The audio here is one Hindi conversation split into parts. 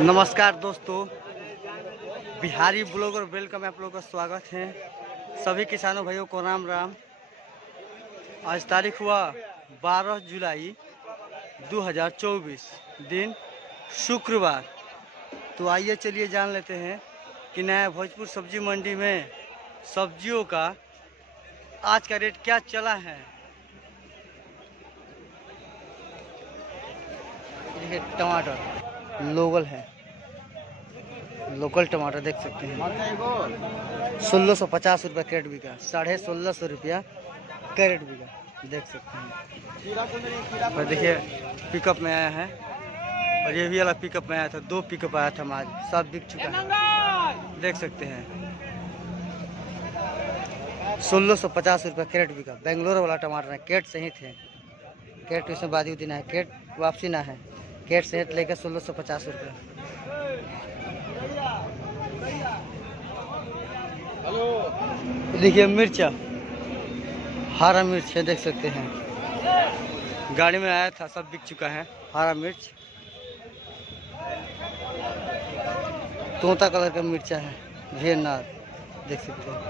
नमस्कार दोस्तों, बिहारी ब्लॉगर वेलकम आप लोगों का स्वागत है। सभी किसानों भाइयों को राम राम। आज तारीख हुआ 12 जुलाई 2024, दिन शुक्रवार। तो आइए चलिए जान लेते हैं कि नया भोजपुर सब्जी मंडी में सब्जियों का आज का रेट क्या चला है। देखिए टमाटर लोकल है, लोकल टमाटर देख सकते हैं 1650 रुपये कैरेट बिका, 1650 रुपया कैरेट बिका देख सकते हैं। और देखिए पिकअप में आया है और ये भी अलग पिकअप में आया था, 2 पिकअप आया था आज, सब बिक चुका है देख सकते हैं। 1650 रुपये कैरेट बिका। बेंगलोर वाला टमाटर है, कैरेट सही थे, कैरेट इसमें बादी उदी ना है, कैरेट वापसी ना है, कैरेट सहित लेकर 1650 रुपये। देखिए मिर्चा, हरा मिर्च है देख सकते हैं, गाड़ी में आया था, सब बिक चुका है। हरा मिर्च तोता कलर का मिर्चा है, घेरनार देख सकते हैं।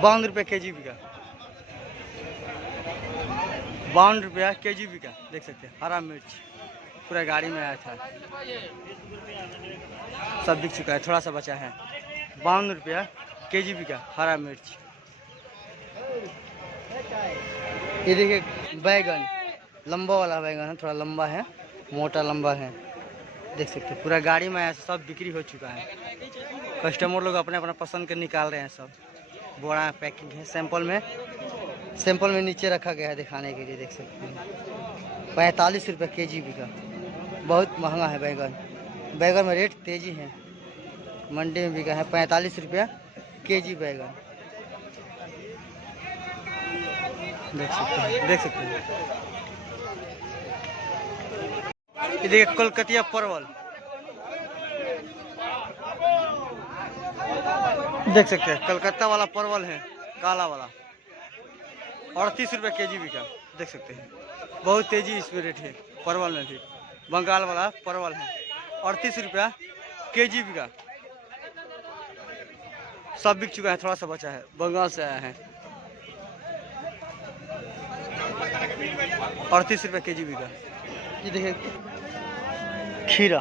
52 रुपये केजी बिका, 52 रुपया केजी बिका देख सकते हैं। हरा मिर्च पूरा गाड़ी में आया था, सब बिक चुका है, थोड़ा सा बचा है। 52 रुपया केजी बिका हरा मिर्च। ये देखिए बैगन, लंबा वाला बैगन है, थोड़ा लंबा है, मोटा लंबा है देख सकते हैं। पूरा गाड़ी में आया, सब बिक्री हो चुका है। कस्टमर लोग अपने अपना पसंद के निकाल रहे हैं, सब बोरा पैकिंग है, सैंपल में नीचे रखा गया है दिखाने के लिए देख सकते हैं। 45 रुपये केजी बिका, बहुत महंगा है बैगन। बैगन में रेट तेजी है, मंडी में बिका है 45 रुपया केजी बैगन देख सकते हैं। ये देखिए कलकतिया परवल देख सकते हैं, कलकत्ता वाला परवल है, काला वाला 38 रुपये केजी बिका देख सकते हैं। बहुत तेजी इसमें रेट है परवल में भी। बंगाल वाला परवल है, 38 रुपया केजी बिका, सब बिक चुका है, थोड़ा सा बचा है, बंगाल से आया है। 38 रुपये केजी बिका। ये देखिए खीरा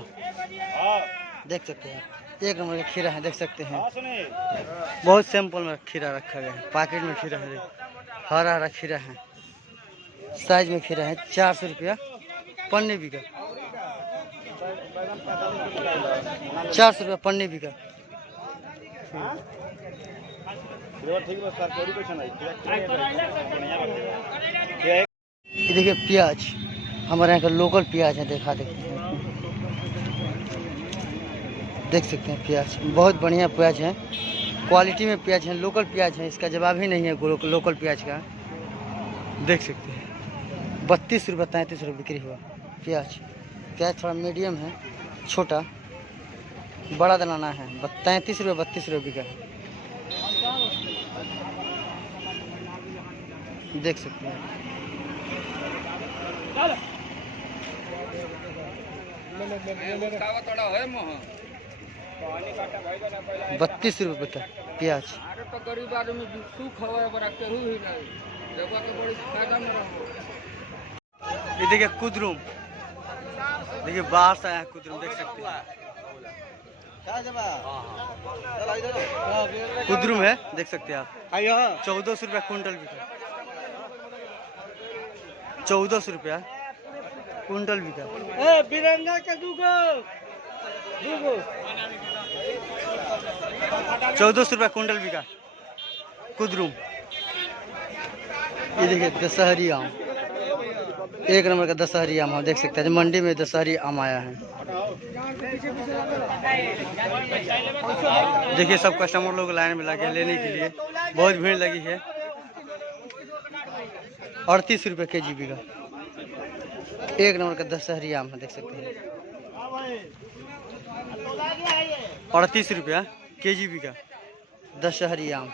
देख सकते हैं, 1 नंबर का खीरा है देख सकते हैं। बहुत सैंपल में खीरा रखा गया है, पैकेट में खीरा है, हरा हरा खीरा है, साइज में खीरा है। 400 रुपया पन्नी बिका, 400 रुपया पन्नी बिका। ये देखिए प्याज, हमारे यहाँ का लोकल प्याज है, दिखा देते हैं देख सकते हैं। प्याज बहुत बढ़िया प्याज है, क्वालिटी में प्याज है, लोकल प्याज है, इसका जवाब ही नहीं है लोकल प्याज का देख सकते हैं। 32 रुपये 33 रुपये बिक्री हुआ प्याज। प्याज थोड़ा मीडियम है, छोटा बड़ा दलाना है, 33 रुपये 32 रुपये बिका देख सकते हैं। 32 रुपये बिका प्याज। ये देखिए कुदरूम, देखिए बाहर से आया कुदरूम देख सकते हैं, कुदरूम है देख सकते हैं आप। 1400 रुपया कुंटल बिका, 1400 रुपया कुंटल बिका। 1400 रुपया कुंटल बिका कुदरूम। ये देखिए दशहरी आम, 1 नंबर का दशहरी आम है देख सकते हैं, मंडी में दशहरी आम आया है। देखिए सब कस्टमर लोग लाइन में लगे लेने के लिए, बहुत भीड़ लगी है। 38 रुपये केजी बिका, 1 नंबर का दशहरी आम है देख सकते हैं। 38 रुपया केजी बिका दशहरी आम।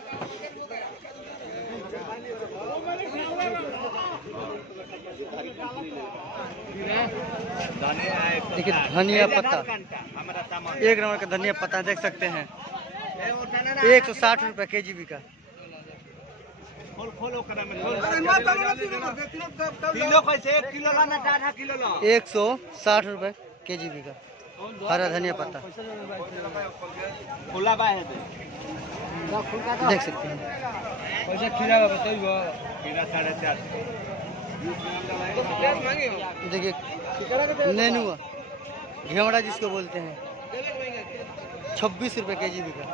देखिए धनिया पत्ता, 1 नंबर का धनिया पत्ता देख सकते हैं, 160 रुपये केजी बिका। 160 रुपये केजी बिका हरा धनिया पत्ता, देख सकते हैं। देखिए नेनुआ घेवड़ा जिसको बोलते हैं, 26 रुपये केजी बिका।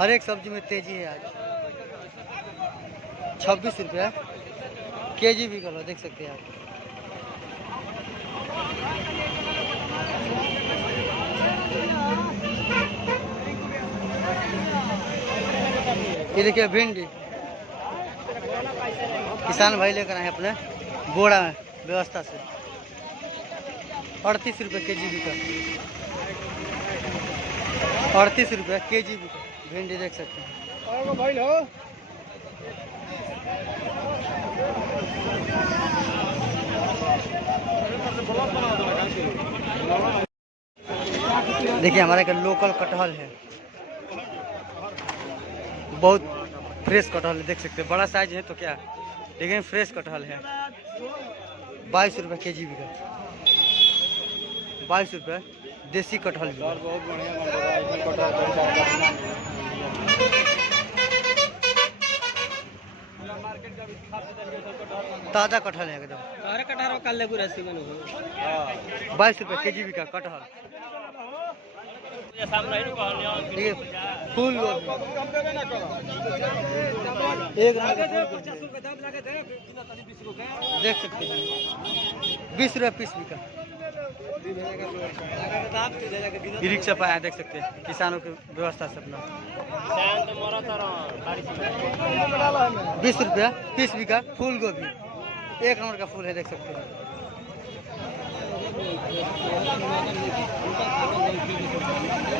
हर एक सब्जी में तेजी है आज, 26 रुपये केजी बिका, देख सकते हैं आप। ये देखिए भिंडी, किसान भाई लेकर आए अपने बोड़ा में व्यवस्था से, 38 रुपये केजी बिका, 38 रुपये केजी बिका भिंडी, देख सकते हैं। देखिए हमारे का लोकल कटहल है, बहुत फ्रेश कटहल है, देख सकते हैं। बड़ा साइज है तो क्या, लेकिन फ्रेश कटहल है। 22 रुपये केजी बिका, 22 रुपये देसी कटहल भी। ताज़ा कटहल है एकदम, 22 रुपये केजी बिका कटहल। देखिए फूल गोभी, 1 देख सकते हैं, 20 रुपये पीस बिका। ई रिक्शा पाया, देख सकते हैं किसानों की व्यवस्था से अपना। 20 रुपया पीस बिका फूल गोभी, 1 नंबर का फूल है, देख सकते हैं।